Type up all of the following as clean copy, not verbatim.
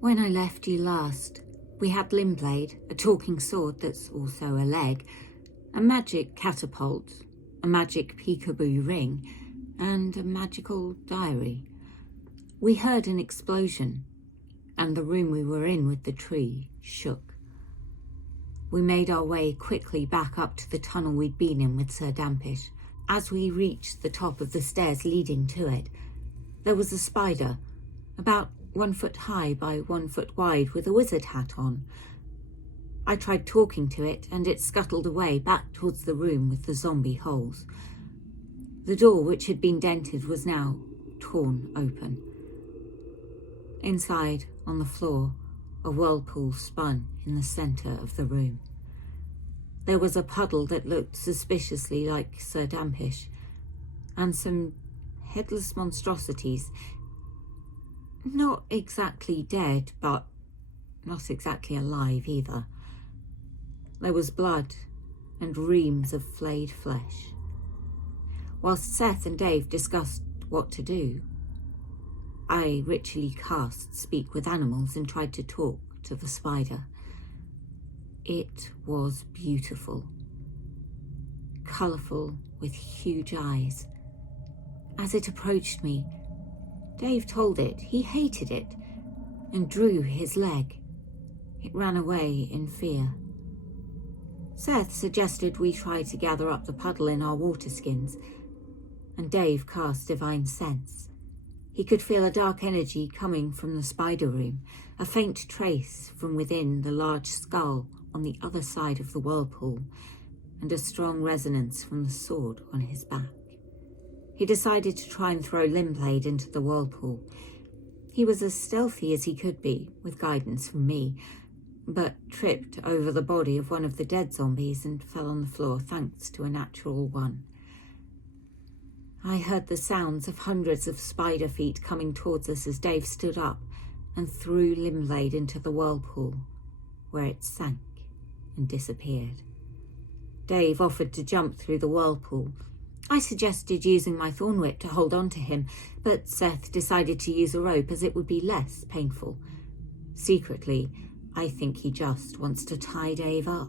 When I left you last, we had Limblade, a talking sword that's also a leg, a magic catapult, a magic peekaboo ring, and a magical diary. We heard an explosion, and the room we were in with the tree shook. We made our way quickly back up to the tunnel we'd been in with Sir Dampish. As we reached the top of the stairs leading to it, there was a spider, about 1 foot high by 1 foot wide, with a wizard hat on. I tried talking to it, and it scuttled away back towards the room with the zombie holes. The door, which had been dented, was now torn open. Inside, on the floor, a whirlpool spun in the centre of the room. There was a puddle that looked suspiciously like Sir Dampish, and some headless monstrosities, not exactly dead, but not exactly alive either. There was blood and reams of flayed flesh. Whilst Seth and Dave discussed what to do, I ritually cast Speak with Animals and tried to talk to the spider. It was beautiful, colourful with huge eyes. As it approached me, Dave told it he hated it and drew his leg. It ran away in fear. Seth suggested we try to gather up the puddle in our water skins, and Dave cast Divine Sense. He could feel a dark energy coming from the spider room, a faint trace from within the large skull on the other side of the whirlpool, and a strong resonance from the sword on his back. He decided to try and throw Limblade into the whirlpool. He was as stealthy as he could be, with guidance from me, but tripped over the body of one of the dead zombies and fell on the floor thanks to a natural one. I heard the sounds of hundreds of spider feet coming towards us as Dave stood up and threw Limblade into the whirlpool, where it sank and disappeared. Dave offered to jump through the whirlpool. I suggested using my thorn whip to hold on to him, but Seth decided to use a rope as it would be less painful. Secretly, I think he just wants to tie Dave up.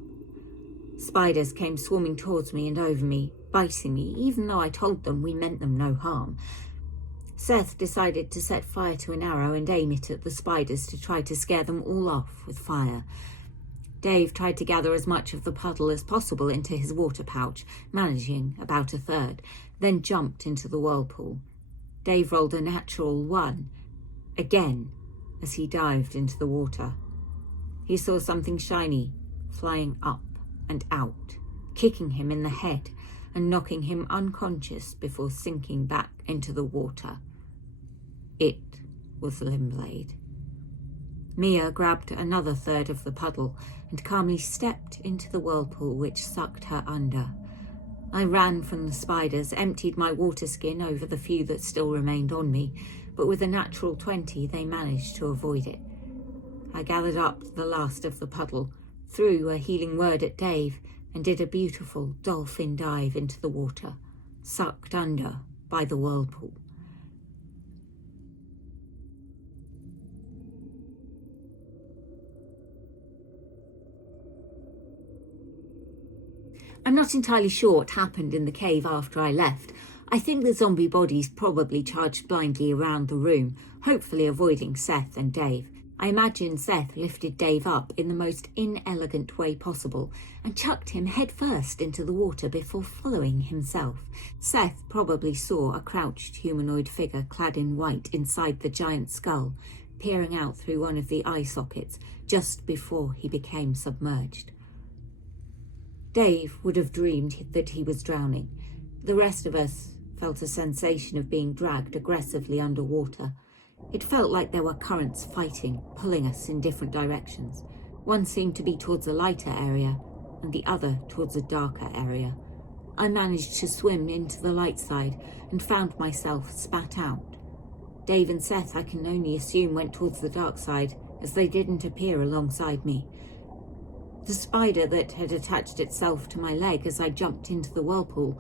Spiders came swarming towards me and over me, biting me, even though I told them we meant them no harm. Seth decided to set fire to an arrow and aim it at the spiders to try to scare them all off with fire. Dave tried to gather as much of the puddle as possible into his water pouch, managing about a third, then jumped into the whirlpool. Dave rolled a natural 1, again, as he dived into the water. He saw something shiny flying up and out, kicking him in the head and knocking him unconscious before sinking back into the water. It was Limblade. Mia grabbed another third of the puddle and calmly stepped into the whirlpool which sucked her under. I ran from the spiders, emptied my water skin over the few that still remained on me, but with a natural 20 they managed to avoid it. I gathered up the last of the puddle, threw a healing word at Dave, and did a beautiful dolphin dive into the water, sucked under by the whirlpool. I'm not entirely sure what happened in the cave after I left. I think the zombie bodies probably charged blindly around the room, hopefully avoiding Seth and Dave. I imagine Seth lifted Dave up in the most inelegant way possible and chucked him headfirst into the water before following himself. Seth probably saw a crouched humanoid figure clad in white inside the giant skull, peering out through one of the eye sockets just before he became submerged. Dave would have dreamed that he was drowning. The rest of us felt a sensation of being dragged aggressively underwater. It felt like there were currents fighting, pulling us in different directions. One seemed to be towards a lighter area, and the other towards a darker area. I managed to swim into the light side and found myself spat out. Dave and Seth, I can only assume, went towards the dark side, as they didn't appear alongside me. The spider that had attached itself to my leg as I jumped into the whirlpool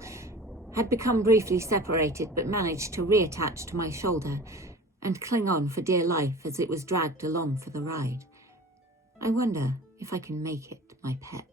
had become briefly separated but managed to reattach to my shoulder, and cling on for dear life as it was dragged along for the ride. I wonder if I can make it my pet.